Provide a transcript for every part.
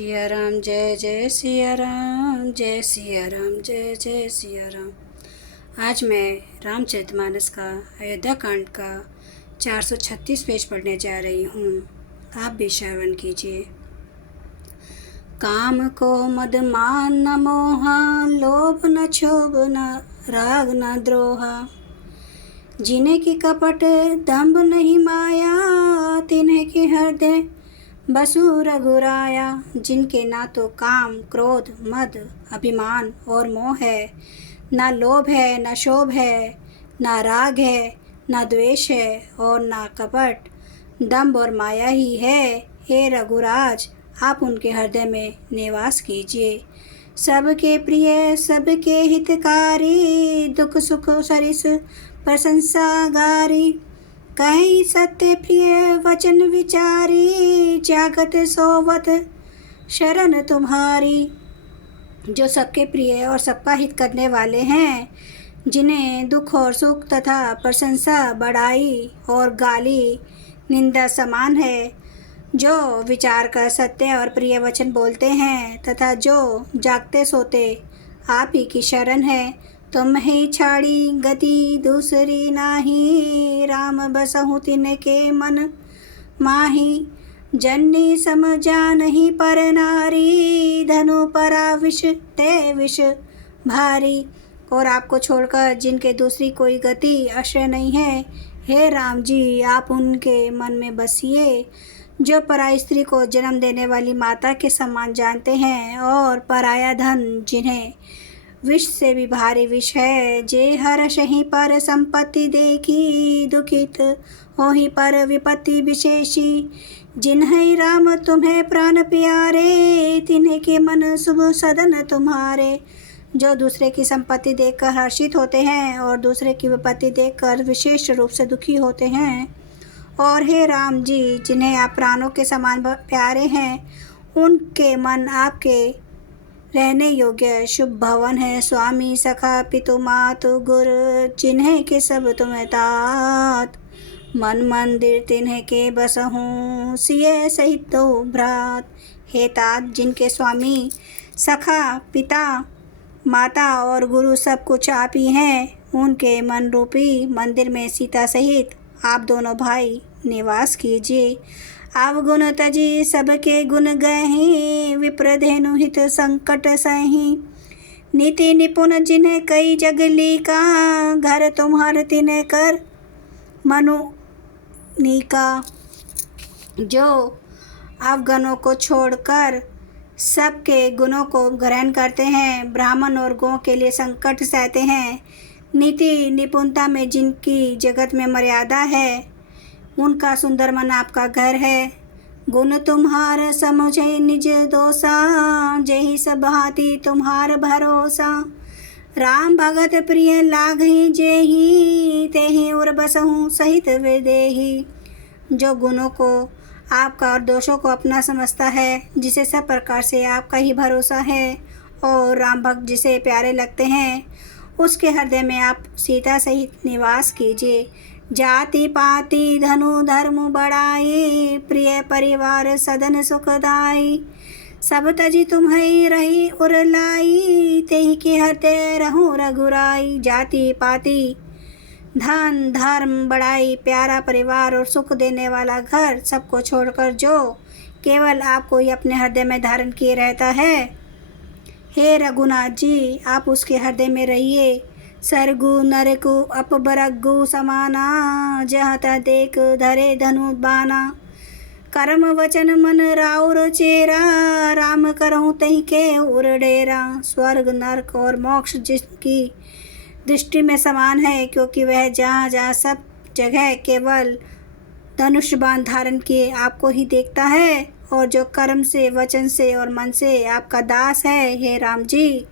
सिया राम जय जय सिया राम, जय सिया राम जय जय सिया राम। आज मैं रामचरितमानस का अयोध्या कांड का 436 पेज पढ़ने जा रही हूँ। आप भी श्रवण कीजिए। काम को मद मान न मोहा, लोभ न क्षोभ न राग न द्रोहा। जिन्हें की कपट दंभ नहीं माया, तिन्हें की हृदय बसु रघुराया। जिनके ना तो काम क्रोध मद अभिमान और मोह है, ना लोभ है ना शोभ है, ना राग है ना द्वेष है, और ना कपट दंभ और माया ही है। हे रघुराज, आप उनके हृदय में निवास कीजिए। सबके प्रिय सबके हितकारी, दुख सुख सरिस प्रशंसा गारी। कहीं सत्य प्रिय वचन विचारी, जागत सोवत शरण तुम्हारी। जो सबके प्रिय और सबका हित करने वाले हैं, जिन्हें दुख और सुख तथा प्रशंसा बड़ाई और गाली निंदा समान है, जो विचार कर सत्य और प्रिय वचन बोलते हैं, तथा जो जागते सोते आप ही की शरण है। तुम ही छाड़ी गति दूसरी नाही, राम बसहु तिनके मन माही। जननी समझा नहीं पर नारी, धनु परा विष ते विष भारी। और आपको छोड़कर जिनके दूसरी कोई गति आश्रय नहीं है, हे राम जी, आप उनके मन में बसिए। जो पराई स्त्री को जन्म देने वाली माता के समान जानते हैं, और पराया धन जिन्हें विष से भी भारी विष है। जे हर्ष ही पर संपत्ति देखी, दुखित हो ही पर विपत्ति विशेषी। जिन्हें राम तुम्हें प्राण प्यारे, तिन्हें के मन शुभ सदन तुम्हारे। जो दूसरे की संपत्ति देखकर हर्षित होते हैं और दूसरे की विपत्ति देखकर विशेष रूप से दुखी होते हैं। और हे राम जी, जिन्हें आप प्राणों के समान प्यारे हैं, उनके मन आपके रहने योग्य शुभ भवन है। स्वामी सखा पितु मातु गुरु, जिन्हें के सब तुम्हें तात। मन मंदिर तिन्हें के बसहूँ, सिए सहित दो भ्रात। हे तात, जिनके स्वामी सखा पिता माता और गुरु सब कुछ आप ही हैं, उनके मन रूपी मंदिर में सीता सहित आप दोनों भाई निवास कीजिए। अवगुण तजी सबके गुण गही, विप्रधेनु हित संकट सही। नीति निपुण जिन्हें कई जगली का, घर तुम्हार तिन्हें कर मनु नीका। जो अवगुणों को छोड़कर सबके गुणों को ग्रहण करते हैं, ब्राह्मण और गौ के लिए संकट सहते हैं। नीति निपुणता में जिनकी जगत में मर्यादा है, उनका सुंदर मन आपका घर है। गुण तुम्हार समझे निज दोषा, जेहि सब हाथी तुम्हार भरोसा। राम भगत प्रिय लागहि जेहि, तेहि उर बसहु सहित विदेहि। जो गुणों को आपका और दोषों को अपना समझता है, जिसे सब प्रकार से आपका ही भरोसा है, और राम भक्त जिसे प्यारे लगते हैं, उसके हृदय में आप सीता सहित निवास कीजिए। जाति पाति धनु धर्म बढ़ाई, प्रिय परिवार सदन सुखदाई। सब तजी तुम्हें रही उरलाई, तेहि के हृदय रहूं रघुराई। जाति पाति धन धर्म बढ़ाई, प्यारा परिवार और सुख देने वाला घर, सबको छोड़कर जो केवल आपको ही अपने हृदय में धारण किए रहता है, हे रघुनाथ जी, आप उसके हृदय में रहिए। सरगु नरकु अपबरगु समाना, जहाँ तहाँ देख धरे धनु बाना। कर्म वचन मन राउर चेरा, राम करहु तहि के उर डेरा। स्वर्ग नरक और मोक्ष जिसकी दृष्टि में समान है, क्योंकि वह जहाँ जहाँ सब जगह केवल धनुष बाण धारण किए आपको ही देखता है। और जो कर्म से वचन से और मन से आपका दास है, हे राम जी,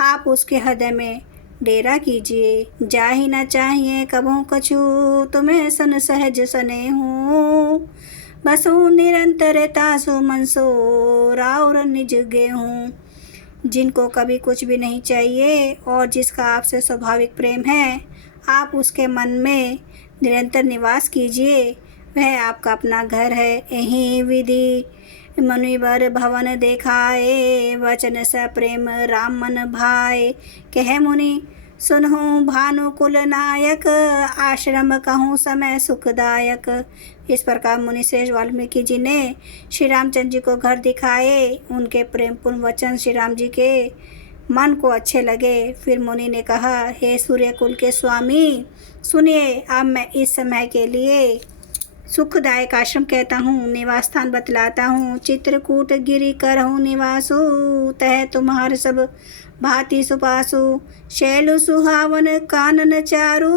आप उसके हृदय में डेरा कीजिए। जाहि न चाहिए कबहु कछु, तुम्हें सन सहज सने हूँ। बसु निरंतरता सु मनसो, राउर निज गेहूँ। जिनको कभी कुछ भी नहीं चाहिए और जिसका आपसे स्वाभाविक प्रेम है, आप उसके मन में निरंतर निवास कीजिए। वह आपका अपना घर है। यही विधि मुनिवर भवन देखाए, वचन स प्रेम राम मन भाए। कहे मुनि सुनहु भानुकुल नायक, आश्रम कहूँ समय सुखदायक। इस प्रकार मुनि श्रेष्ठ वाल्मीकि जी ने श्री रामचंद्र जी को घर दिखाए। उनके प्रेमपूर्ण वचन श्री राम जी के मन को अच्छे लगे। फिर मुनि ने कहा, हे सूर्यकुल के स्वामी, सुनिए, अब मैं इस समय के लिए सुखदायक आश्रम कहता हूँ, निवास स्थान बतलाता हूँ। चित्रकूट गिरि करहु निवासु, तह तुम्हार सब भांति सुपासु। शैलु सुहावन कानन चारु,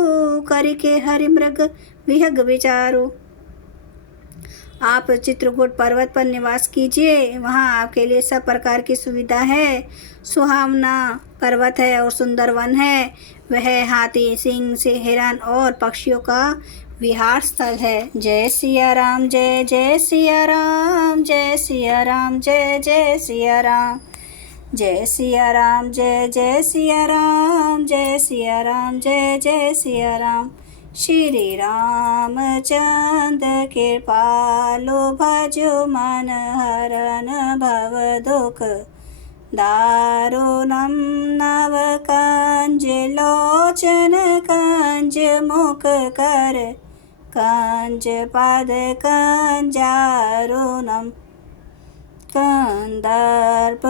करिके हरि मृग विहग विचारु। आप चित्रकूट पर्वत पर निवास कीजिए, वहाँ आपके लिए सब प्रकार की सुविधा है। सुहावना पर्वत है और सुंदर वन है। वह हाथी, सिंह से हिरन और पक्षियों का विहार स्थल है। जय सिया राम, जय जय सिया राम, जय सिया राम, जय जय सिया राम, जय सिया राम, जय जय सिया राम, जय सिया राम, जय जय सिया राम। श्री रामचंद्र कृपालु, भजो मन हरन भव दुख दारुणं। नव कंज लोचन कंज मुख कर, कंज पद कंजारुणम्। कंदर्प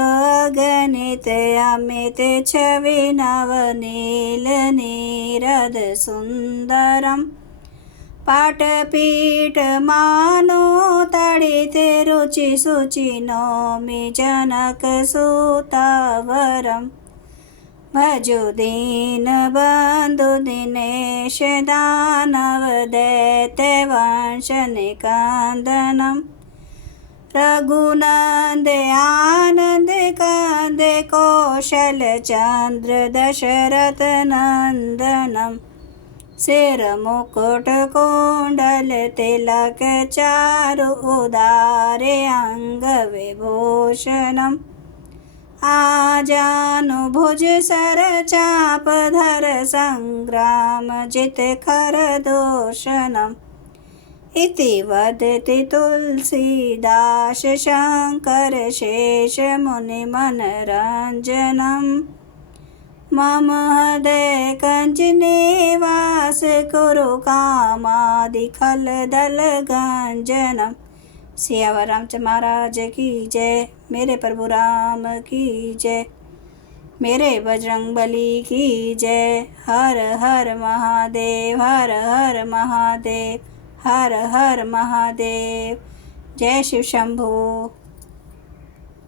गणित अमित छवि नवनील नीरद सुंदरम्। पाटपीठ मानो तड़ित रुचि सुचि, नौमि जनक सुतवरम्। भजो दीन बंधु दिनेश, दानव दैत्य वंश निकंदनम्। रघुनंद आनंद कंद, कौशल चंद्र दशरथ नंदनम्। सिर मुकुट कुंडल तिलक, चारु उदारे अंग विभूषणम्। आजानुभुज सर चाप धर, संग्राम जित खर दूषणम्। इति वदति तुलसीदास, शंकर शेष मुनि मनरंजनम्। मम हृदय कंज निवास, कुरु कामादि खल दल गंजनम्। सियावर रामचंद्र महाराज की जय। मेरे प्रभु राम की जय। मेरे बजरंग बली की जय। हर हर महादेव, हर हर महादेव, हर हर महादेव। जय शिव शंभू।